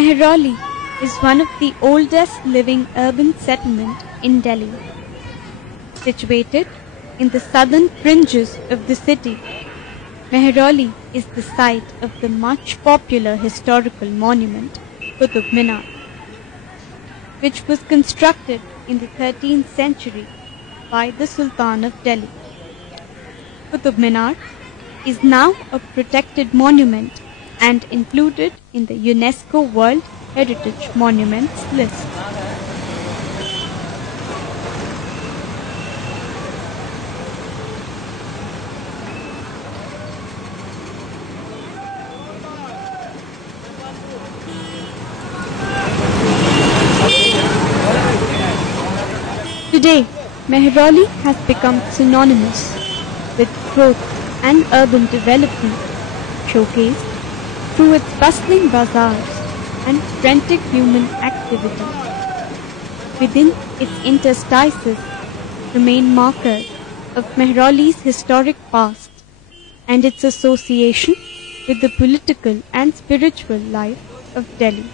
Mehrauli is one of the oldest living urban settlements in Delhi. Situated in the southern fringes of the city, Mehrauli is the site of the much popular historical monument Qutub Minar, which was constructed in the 13th century by the Sultan of Delhi. Qutub Minar is now a protected monument and included in the UNESCO World Heritage Monuments list. Today, Mehrauli has become synonymous with growth and urban development, showcased through its bustling bazaars and frantic human activity. Within its interstices remain markers of Mehrauli's historic past and its association with the political and spiritual life of Delhi.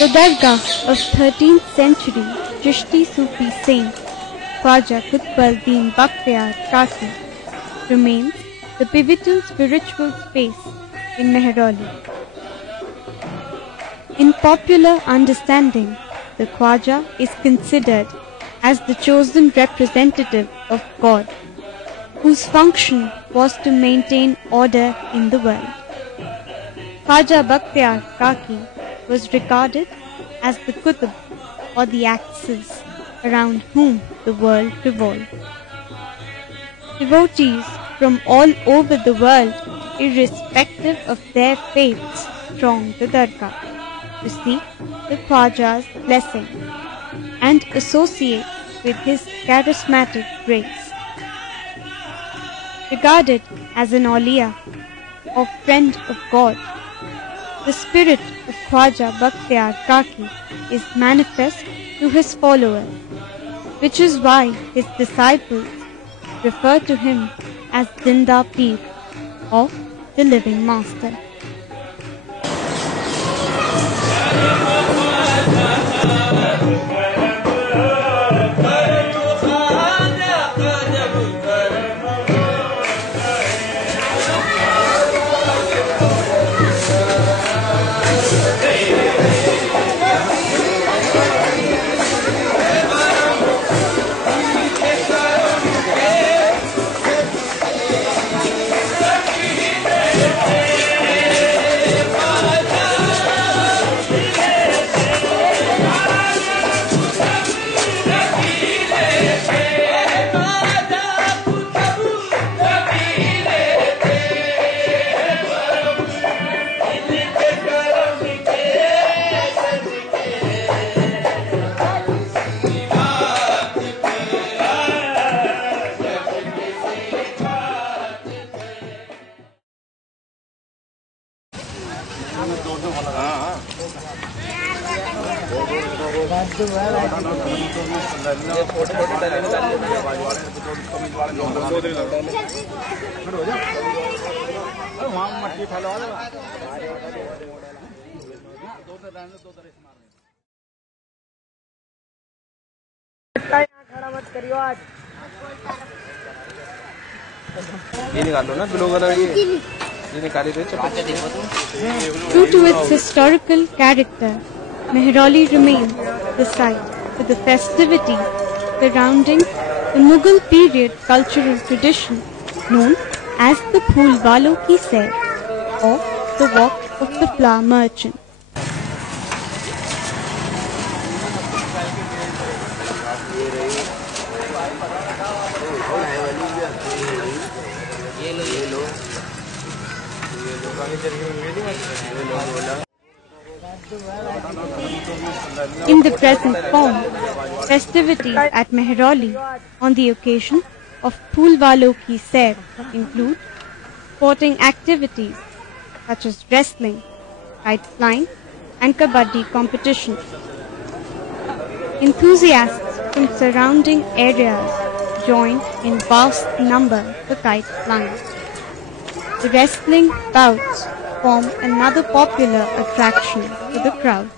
The dargah of 13th century Chishti Sufi saint Khwaja Qutbuddin Bakhtiar Kaki remains the pivotal spiritual space in Mehrauli. In popular understanding, the Khwaja is considered as the chosen representative of God, whose function was to maintain order in the world. Khwaja Bakhtiar Kaki was regarded as the Qutb, or the axis around whom the world revolved. Devotees from all over the world, irrespective of their faiths, thronged the dargah to seek the Khwaja's blessing and associate with his charismatic grace. Regarded as an awliya, or friend of God, the spirit of Khwaja Bakhtiar Kaki is manifest to his followers, which is why his disciples refer to him as Zinda Peer, or the living master. True to its historical character, Mehrauli remains the site for the festivities surrounding the Mughal period cultural tradition known as the Phool Walon Ki Sair, or the Walk of the Flower Merchant. In the present form, festivities at Mehrauli on the occasion of Phool Walon Ki Sair include sporting activities such as wrestling, kite flying and kabaddi competitions. Enthusiasts from surrounding areas join in vast number for kite flying. The wrestling bouts form another popular attraction for the crowds.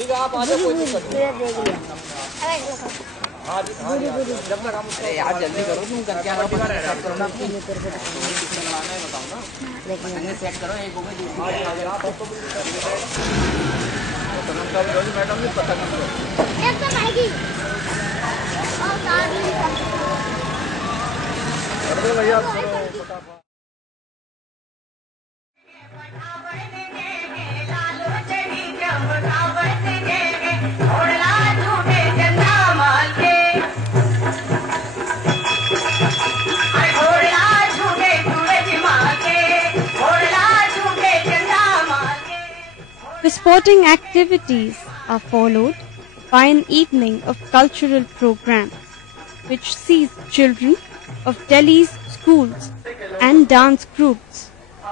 ठीक है आप आ जाओ कोई दिक्कत नहीं जब तक हम अरे यार जल्दी करो तुम करके आ रहा हो सेट करो ना बनाना है बताओ ना लेकिन सेट करो एक हो गई दूसरी मैडम ने पता कर लो एकदम आएगी और तार भैया फटाफट Hola, sporting activities are followed by an evening of cultural programs, which sees children of Delhi's schools and dance groups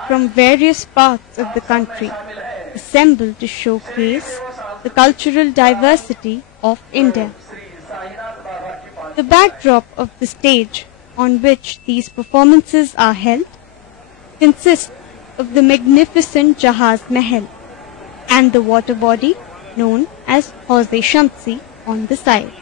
from various parts of the country assemble to showcase the cultural diversity of India. The backdrop of the stage on which these performances are held consists of the magnificent Jahaz Mahal and the water body known as Hauz-e-Shamsi on the side.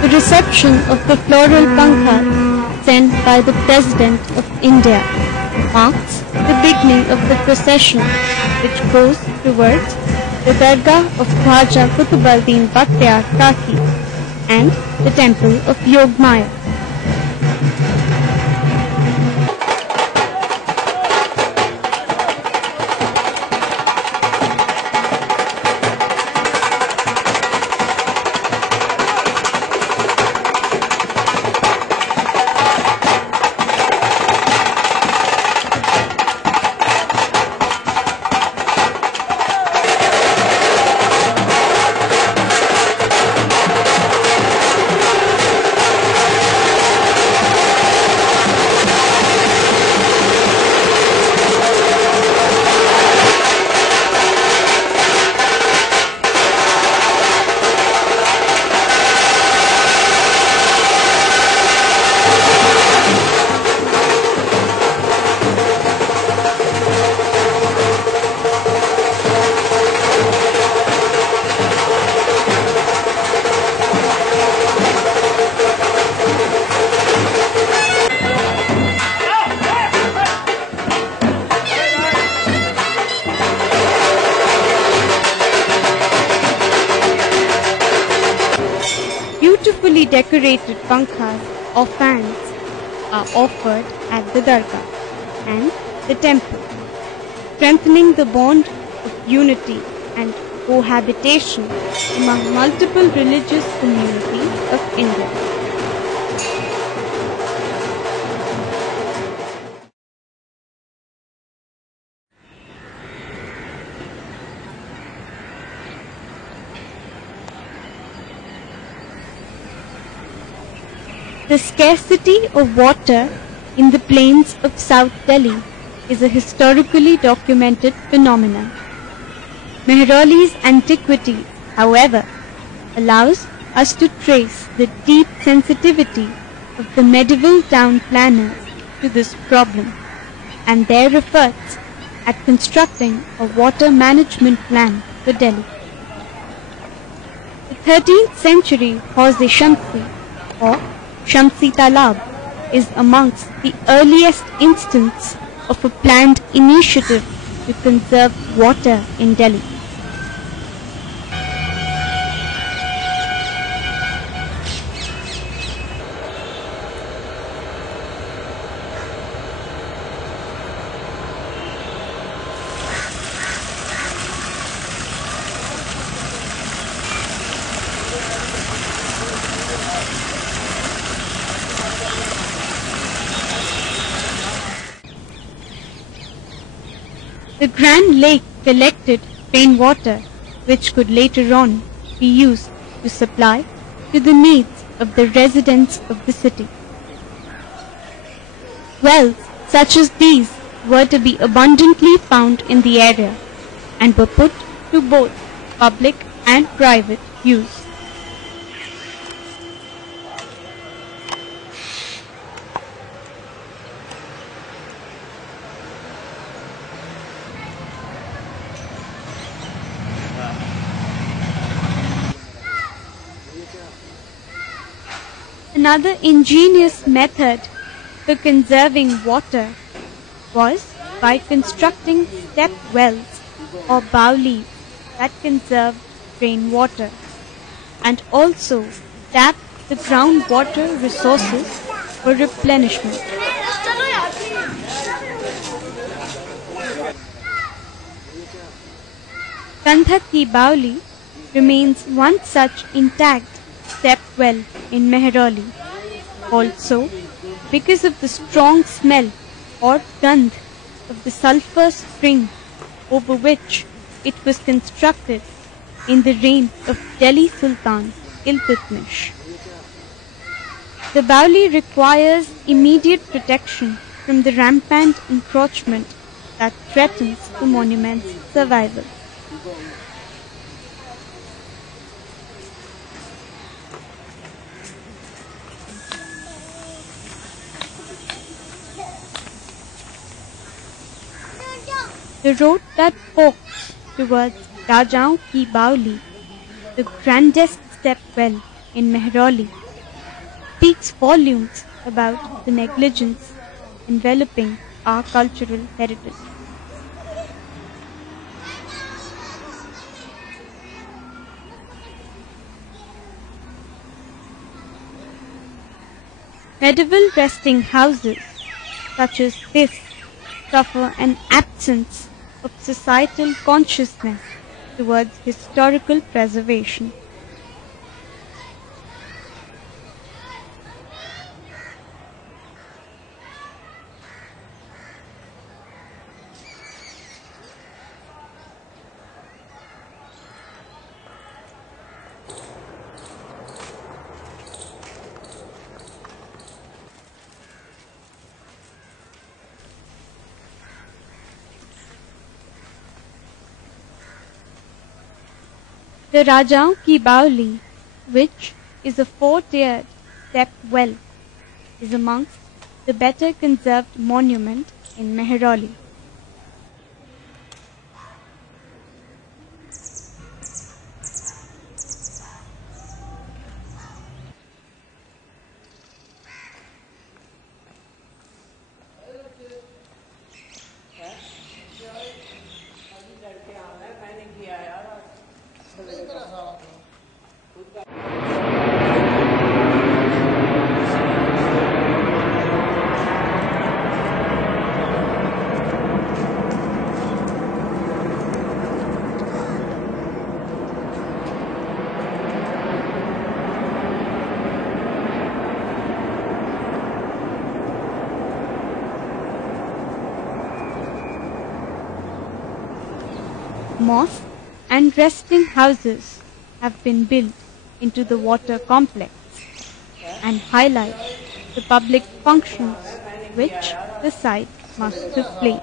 The reception of the floral pankha sent by the President of India marks the beginning of the procession which goes towards the Dargah of Khwaja Qutbuddin Bakhtiyar Kaki and the temple of Yogmaya. Beautifully decorated pankhas or fans are offered at the Dargah and the temple, strengthening the bond of unity and cohabitation among multiple religious communities of India. The scarcity of water in the plains of South Delhi is a historically documented phenomenon. Mehrauliy's antiquity, however, allows us to trace the deep sensitivity of the medieval town planners to this problem and their efforts at constructing a water management plan for Delhi. The 13th century Hauz-e-Shamsi or Shamsi Talab is amongst the earliest instances of a planned initiative to conserve water in Delhi. The Grand Lake collected rainwater which could later on be used to supply to the needs of the residents of the city. Wells such as these were to be abundantly found in the area and were put to both public and private use. Another ingenious method for conserving water was by constructing step wells or bawlis that conserved rainwater and also tap the groundwater resources for replenishment. Kandhak ki Bawli remains one such intact step well in Mehrauli. Also, because of the strong smell or gandh of the sulphur spring over which it was constructed in the reign of Delhi Sultan Iltutmish. The Bawli requires immediate protection from the rampant encroachment that threatens the monument's survival. The road that forks towards Rajaon Ki Bawli, the grandest step well in Mehrauli, speaks volumes about the negligence enveloping our cultural heritage. Medieval resting houses such as this suffer an absence of societal consciousness towards historical preservation. The Rajaon Ki Bawli, which is a 4-tiered step well, is amongst the better conserved monuments in Mehrauli. Mosques and resting houses have been built into the water complex and highlight the public functions which the site must display.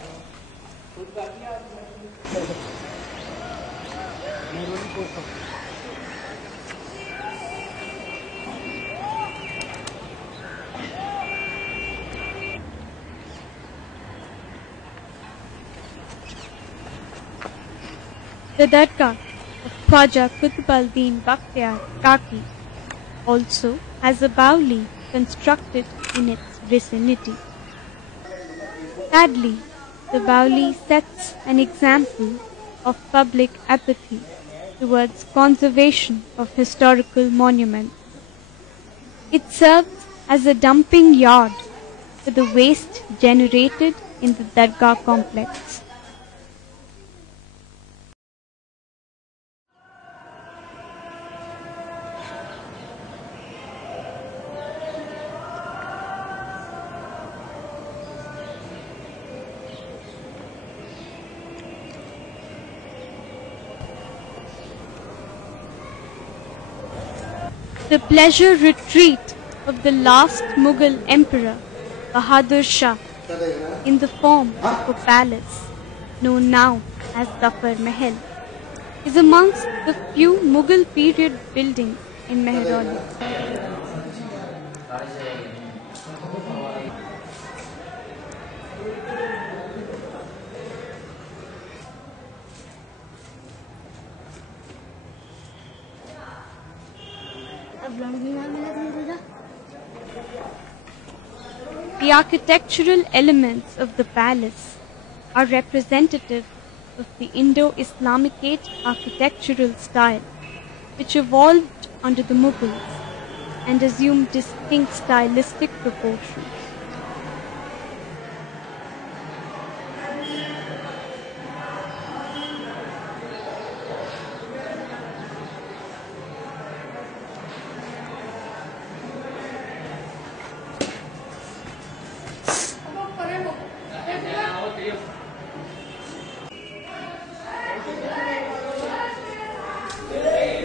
The Dargah of Khwaja Qutb al-Din Bakhtiar Kaki also has a Bauli constructed in its vicinity. Sadly, the Bauli sets an example of public apathy towards conservation of historical monuments. It serves as a dumping yard for the waste generated in the Dargah complex. The pleasure retreat of the last Mughal emperor, Bahadur Shah, in the form of a palace, known now as Zafar Mahal, is amongst the few Mughal period buildings in Mehrauli. The architectural elements of the palace are representative of the Indo-Islamicate architectural style, which evolved under the Mughals and assumed distinct stylistic proportions.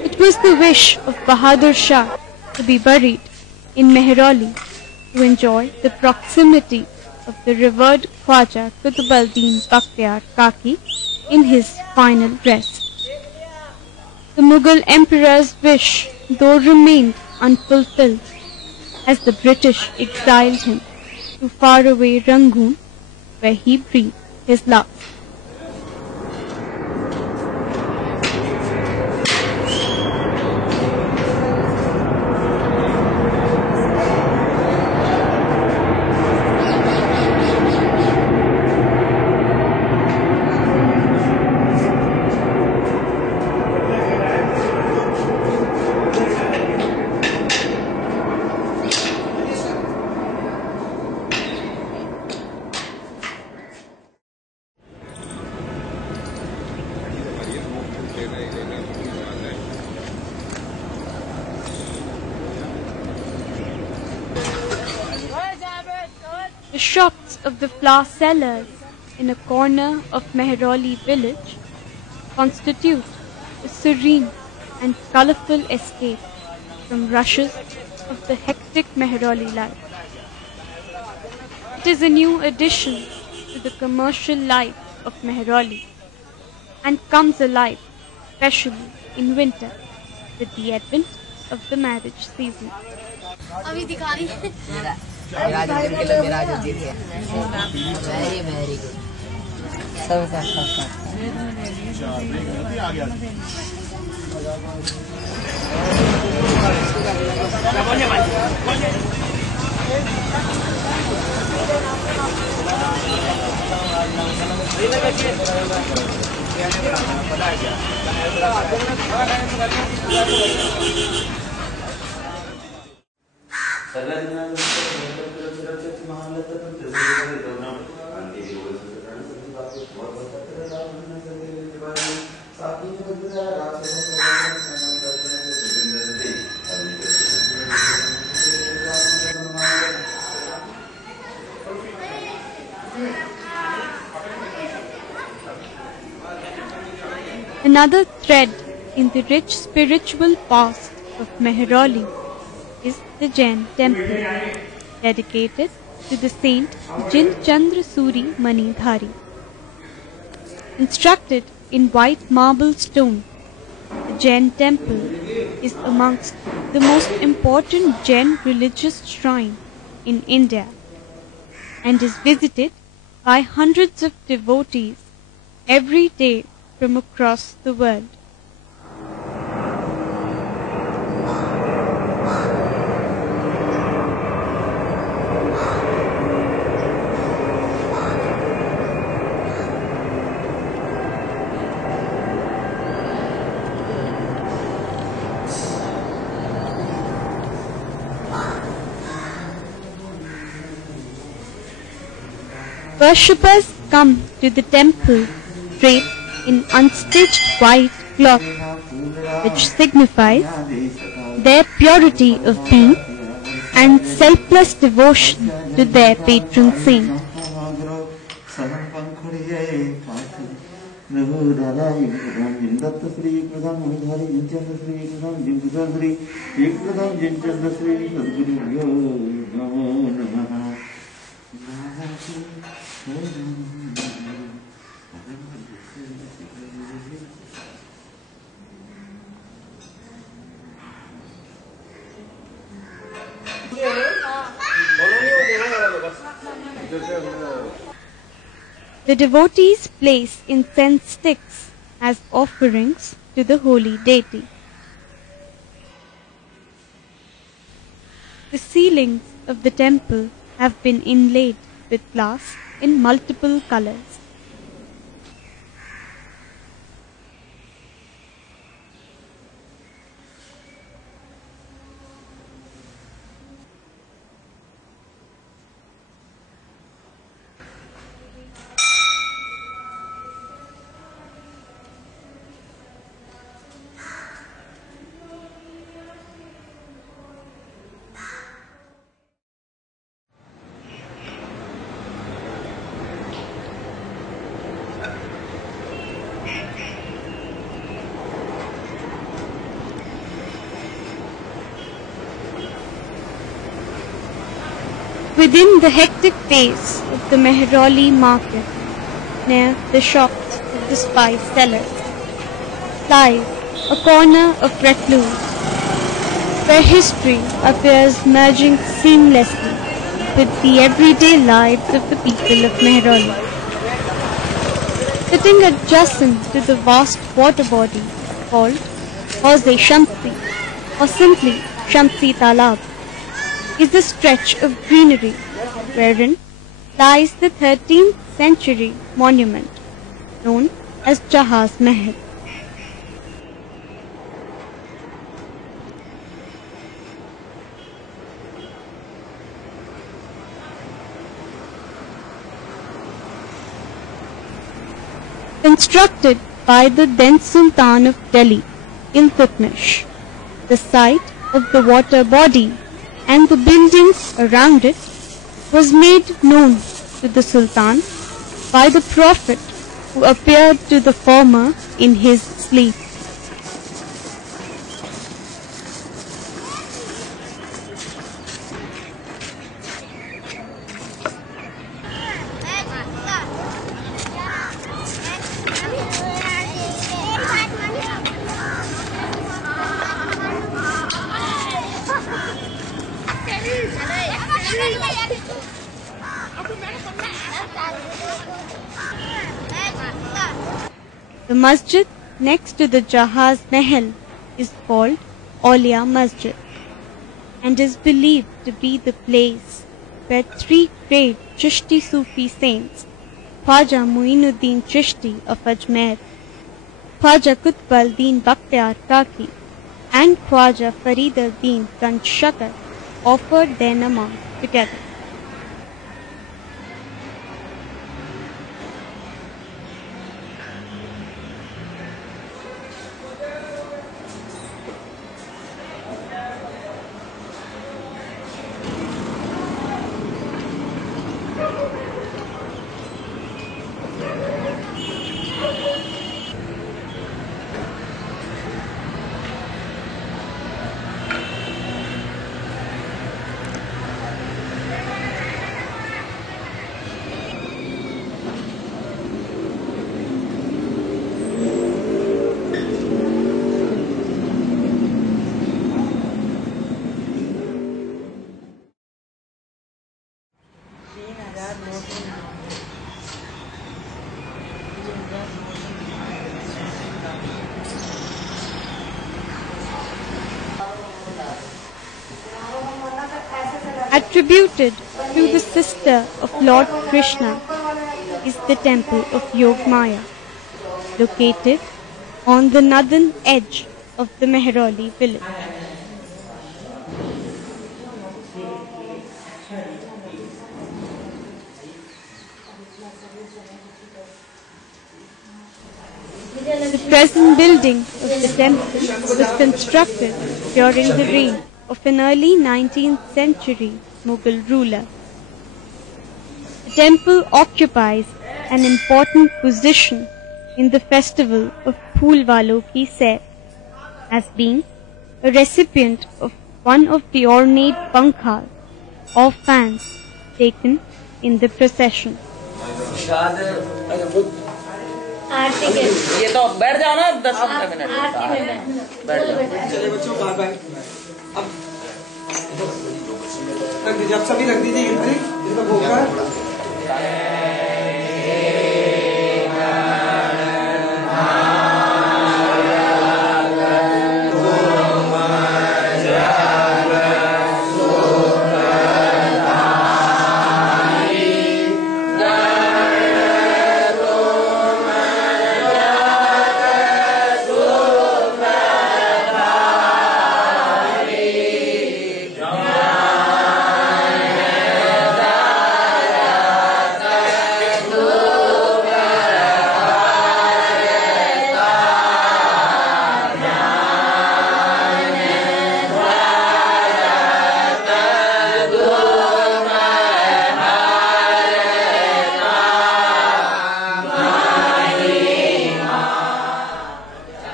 It was the wish of Bahadur Shah to be buried in Mehrauli to enjoy the proximity of the revered Khwaja Qutb al-Din Bakhtiar Kaki in his final rest. The Mughal emperor's wish, though, remained unfulfilled as the British exiled him to faraway Rangoon, where he breathed his last. The shops of the flower sellers in a corner of Mehrauli village constitute a serene and colourful escape from rushes of the hectic Mehrauli life. It is a new addition to the commercial life of Mehrauli and comes alive especially in winter with the advent of the marriage season. अभी दिखा रही है मेरा जो है very good सबका Another thread in the rich spiritual past of Mehrauli is the Jain temple. dedicated to the saint Jinchandra Suri Manidhari. Constructed in white marble stone, the Jain temple is amongst the most important Jain religious shrine in India and is visited by hundreds of devotees every day from across the world. Worshippers come to the temple draped in unstitched white cloth, which signifies their purity of being and selfless devotion to their patron saint. The devotees place incense sticks as offerings to the holy deity. The ceilings of the temple have been inlaid with glass in multiple colors. Within the hectic pace of the Mehrauli market, near the shops of the spice sellers, lies a corner of recluse, where history appears merging seamlessly with the everyday lives of the people of Mehrauli. Sitting adjacent to the vast water body called Hauze Shamsi, or simply Shamsi Talab, is a stretch of greenery wherein lies the 13th century monument known as Jahaz Mahal. Constructed by the then Sultan of Delhi, Iltutmish, the site of the water body and the buildings around it was made known to the Sultan by the Prophet who appeared to the former in his sleep. The masjid next to the Jahaz Mahal is called Aulia Masjid and is believed to be the place where three great Chishti Sufi saints, Khwaja Muinuddin Chishti of Ajmer, Khwaja Qutb-al-Din Bakhtiar Kaki and Khwaja Farid al-Din Ganj Shakar offered their namaz together. attributed to the sister of Lord Krishna is the temple of Yogmaya, located on the northern edge of the Mehrauli village. The present building of the temple was constructed during the reign of an early 19th century Mughal ruler. The temple occupies an important position in the festival of Phoolwalon ki Sair, as being a recipient of one of the ornate pankhas or fans taken in the procession. ये तो बैठ जाओ ना 10-15 minute बैठ जाओ। चलिए बच्चों bye bye. अब रख दीजिए, आप सभी रख दीजिए इनका भोग का।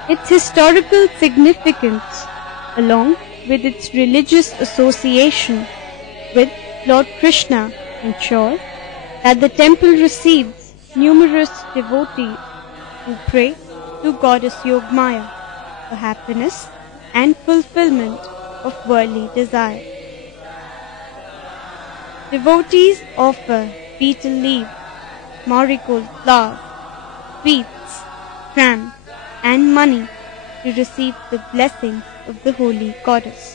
Its historical significance, along with its religious association with Lord Krishna, ensure that the temple receives numerous devotees who pray to Goddess Yogmaya for happiness and fulfillment of worldly desire. Devotees offer betel leaf, marigold flowers, sweets, trams, and money to receive the blessings of the holy goddess.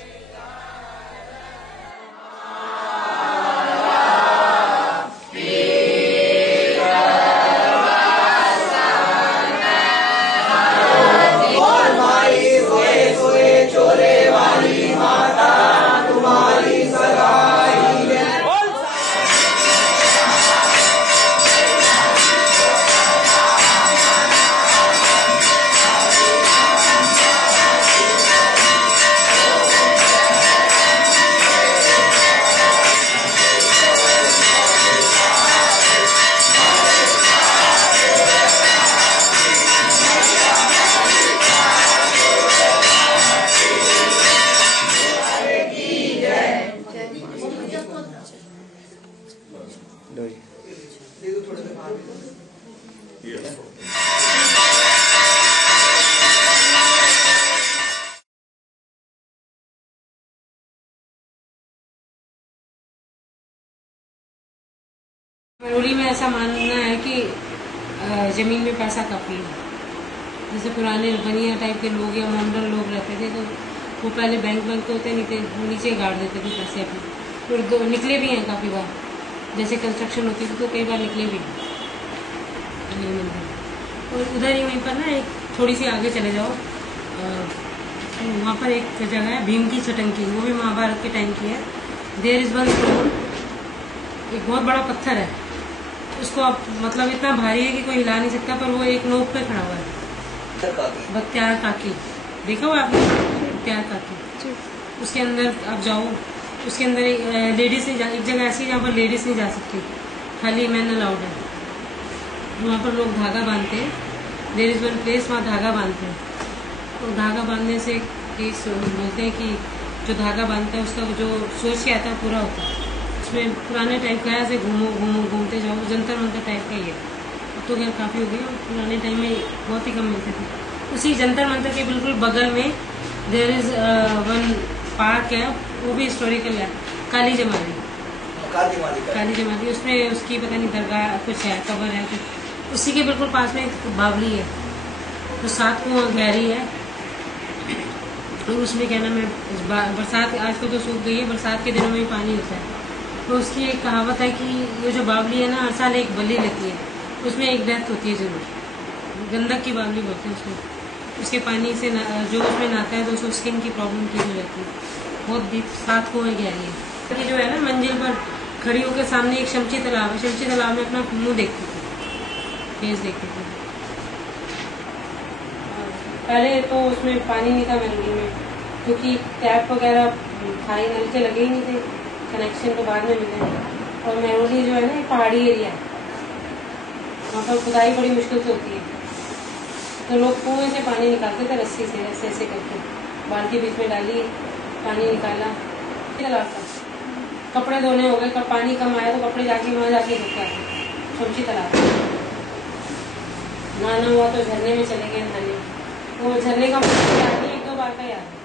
Mehrauli में ऐसा मानना है कि ज़मीन में पैसा काफ़ी है। जैसे पुराने बनिया टाइप के लोग या मॉडर्न लोग रहते थे तो वो पहले बैंक तो होते नहीं थे, वो नीचे गाड़ देते थे पैसे अपने। फिर निकले भी हैं काफ़ी बार, जैसे कंस्ट्रक्शन होती थी तो कई बार निकले भी हैं मंदिर। और उधर ही वहीं पर ना एक थोड़ी सी आगे चले जाओ, वहाँ पर एक जगह है भीम की छटंकी, वो भी महाभारत के टाइम की है। देयर इज़ वन स्टोन, एक बहुत बड़ा पत्थर है, उसको आप मतलब इतना भारी है कि कोई हिला नहीं सकता, पर वो एक नोक पे खड़ा हुआ है। बख्तियार काकी देखा हुआ आपने? बख्तियार काकी, उसके अंदर आप जाओ, उसके अंदर लेडीज नहीं एक जगह ऐसी है जहाँ पर लेडीज नहीं जा सकती, खाली मैन अलाउड है। वहाँ पर लोग धागा बांधते हैं, देयर इज वन प्लेस वहाँ धागा बांधते हैं। तो धागा बांधने से केस बोलते हैं कि जो धागा बांधता है उसका जो सोच के आता है पूरा होता है। उसमें पुराने टाइप का ऐसे घूमते जाओ, जंतर मंतर टाइप का ही है। अब तो खैर काफ़ी हो गई, पुराने टाइम में बहुत ही कम मिलते थे। उसी जंतर मंतर के बिल्कुल बगल में देयर इज वन पार्क है, वो भी हिस्टोरिकल है, काली जमाली। उसमें उसकी पता नहीं दरगाह कुछ है, कबर है कुछ, उसी के बिल्कुल पास में एक बावली है, तो 7 कुआं गहरी है। और उसमें क्या नाम है, बरसात आजकल तो सूख गई है, बरसात के दिनों में ही पानी होता है। तो उसकी एक कहावत है कि ये जो बावली है ना, हर साल एक बलि लेती है, उसमें एक डेथ होती है जरूर। गंधक की बावली बोलते हैं उसको। उसके पानी से जो उसमें नहाता है तो उसको स्किन की प्रॉब्लम ठीक हो जाती है। बहुत डीप 7 कुएं गहरी है। ये जो है ना, मंजिल पर खड़ी होकर सामने एक शमची तालाब है, शमची तालाब में अपना मुंह देखती थी, फेस देखती थी। पहले तो उसमें पानी नहीं था मंडी में, क्योंकि टैप वगैरह खाई नल के लगे ही नहीं थे, कनेक्शन तो बाद में मिले। और मेहरौली जो है ना, पहाड़ी एरिया है, वहाँ पर खुदाई बड़ी मुश्किल से होती है, तो लोग कुएं से पानी निकालते थे रस्सी से, ऐसे ऐसे करके बाल्टी बीच में डाली, पानी निकाला। कपड़े धोने हो गए, कब पानी कम आया तो कपड़े जाके वहाँ जाके धो के आते, शमची तालाब। नहाना हुआ तो झरने में चले गए नहाने, तो झरने का याद नहीं, 1-2 बार का याद है।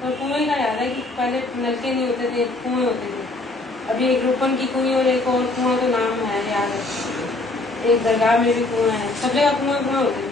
तो कुएं का याद है कि पहले नलके नहीं होते थे, कुएं होते थे। अभी एक रूपन की कुएं और एक और कुआं तो नाम है याद है, एक दरगाह में भी कुआं है, सब जगह कुएं होते थे।